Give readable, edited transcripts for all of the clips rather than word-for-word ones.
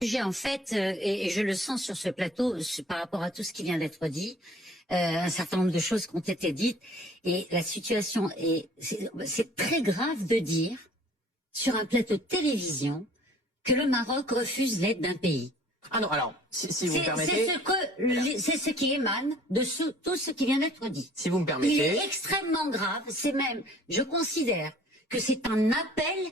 Sujet en fait, et je le sens sur ce plateau par rapport à tout ce qui vient d'être dit, un certain nombre de choses qui ont été dites, et la situation c'est très grave de dire sur un plateau de télévision que le Maroc refuse l'aide d'un pays. Ah non, alors, si vous me permettez... C'est ce qui émane de tout ce qui vient d'être dit. Si vous me permettez... Il est extrêmement grave, c'est même, je considère que c'est un appel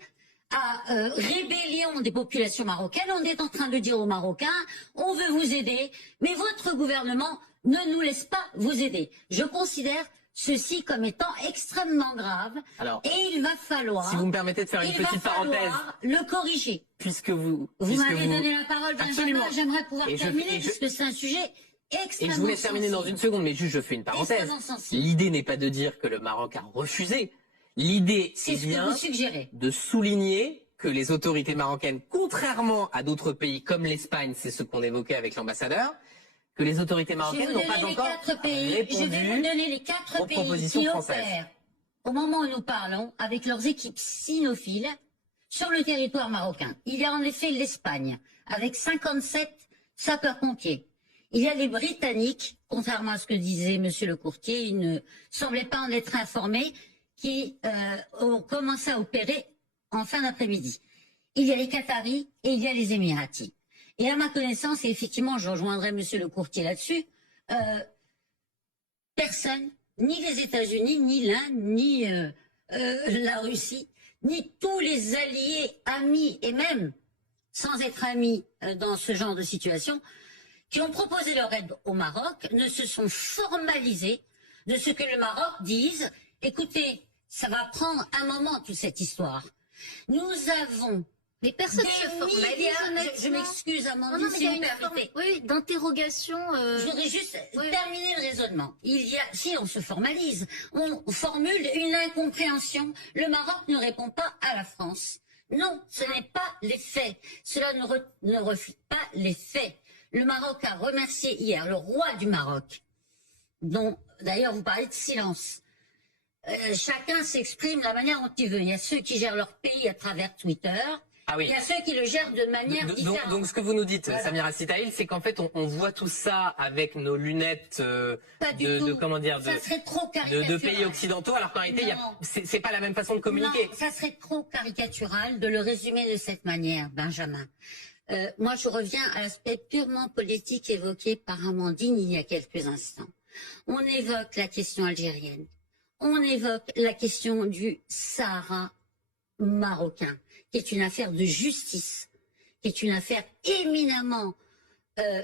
à rébellion des populations marocaines. On est en train de dire aux Marocains, on veut vous aider, mais votre gouvernement ne nous laisse pas vous aider. Je considère ceci comme étant extrêmement grave. Alors, et il va falloir... Si vous me permettez de faire une petite parenthèse... le corriger. Puisque vous m'avez donné la parole, Benjamin, j'aimerais pouvoir terminer, puisque c'est un sujet extrêmement Et je vous laisse terminer dans une seconde, mais juste je fais une parenthèse. L'idée n'est pas de dire que le Maroc a refusé. L'idée est bien de souligner que les autorités marocaines, contrairement à d'autres pays comme l'Espagne, c'est ce qu'on évoquait avec l'ambassadeur, que les autorités marocaines n'ont pas encore répondu je vais vous donner les 4 aux pays propositions qui françaises. opèrent, au moment où nous parlons, avec leurs équipes cynophiles, sur le territoire marocain. Il y a en effet l'Espagne, avec 57 sapeurs-pompiers. Il y a les Britanniques, contrairement à ce que disait Monsieur le courtier, ils ne semblaient pas en être informés, qui ont commencé à opérer en fin d'après-midi. Il y a les Qataris et il y a les Émiratis. Et à ma connaissance, et effectivement, je rejoindrai Monsieur le courtier là-dessus, personne, ni les États-Unis, ni l'Inde, ni la Russie, ni tous les alliés, amis, et même sans être amis dans ce genre de situation, qui ont proposé leur aide au Maroc, ne se sont formalisés de ce que le Maroc dise, écoutez, ça va prendre un moment toute cette histoire. Nous avons... Mais personne ne se formalise. Je m'excuse, Amandine, si vous permettez. Oui, d'interrogation. Je voudrais juste terminer le raisonnement. Si on se formalise, on formule une incompréhension. Le Maroc ne répond pas à la France. Non, ce n'est pas les faits. Cela ne reflète pas les faits. Le Maroc a remercié hier le roi du Maroc, dont d'ailleurs vous parlez de silence. Chacun s'exprime de la manière dont il veut. Il y a ceux qui gèrent leur pays à travers Twitter. Ah oui. Il y a ceux qui le gèrent de manière différente. Donc ce que vous nous dites, voilà. Samira Sitaïl, c'est qu'en fait on voit tout ça avec nos lunettes de pays occidentaux, alors qu'en réalité c'est pas la même façon de communiquer. Non, ça serait trop caricatural de le résumer de cette manière, Benjamin. Moi je reviens à l'aspect purement politique évoqué par Amandine il y a quelques instants. On évoque la question algérienne, on évoque la question du Sahara marocain, qui est une affaire de justice, qui est une affaire éminemment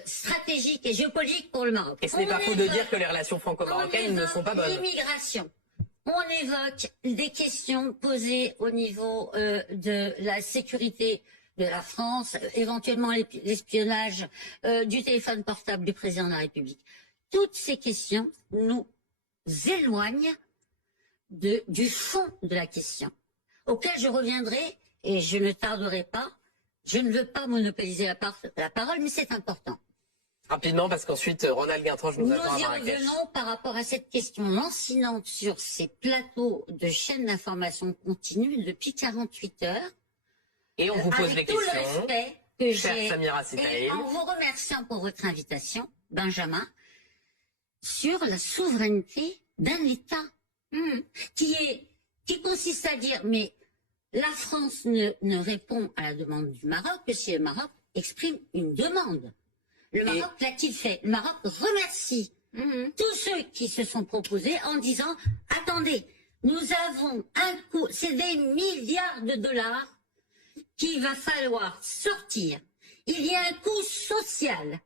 stratégique et géopolitique pour le Maroc. Et ce n'est pas faux de dire que les relations franco-marocaines ne sont pas bonnes. L'immigration. On évoque des questions posées au niveau de la sécurité de la France, éventuellement l'espionnage du téléphone portable du président de la République. Toutes ces questions nous éloignent du fond de la question, auquel je reviendrai, et je ne tarderai pas. Je ne veux pas monopoliser la parole, mais c'est important. Rapidement, parce qu'ensuite, Ronald Guintranche nous attend à Marrakech. Nous y revenons par rapport à cette question lancinante sur ces plateaux de chaînes d'information continue depuis 48 heures. Et on vous pose des questions. Avec tout le respect que j'ai, Samira Sitaïl. et en vous remerciant pour votre invitation, Benjamin, sur la souveraineté d'un État qui consiste à dire, mais la France ne répond à la demande du Maroc que si le Maroc exprime une demande. Le Maroc l'a-t-il fait? Le Maroc remercie tous ceux qui se sont proposés en disant, attendez, nous avons un coût, c'est des milliards de dollars qu'il va falloir sortir. Il y a un coût social,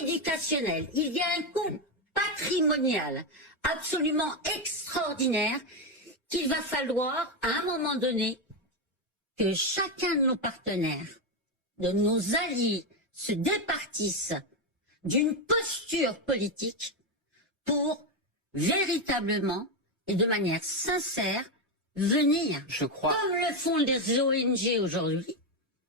éducationnel, il y a un coût patrimonial absolument extraordinaire qu'il va falloir, à un moment donné, que chacun de nos partenaires, de nos alliés, se départissent d'une posture politique pour véritablement et de manière sincère venir, comme le font les ONG aujourd'hui,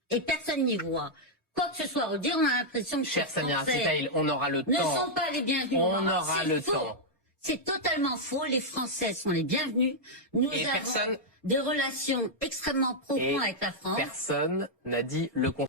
et personne n'y voit quoi que ce soit redire. On a l'impression que Chère Samira Sitaïl, on aura le temps. Ne sont pas les bienvenus. On aura le temps. C'est totalement faux. Les Français sont les bienvenus. Nous avons des relations extrêmement profondes avec la France. Personne n'a dit le contraire.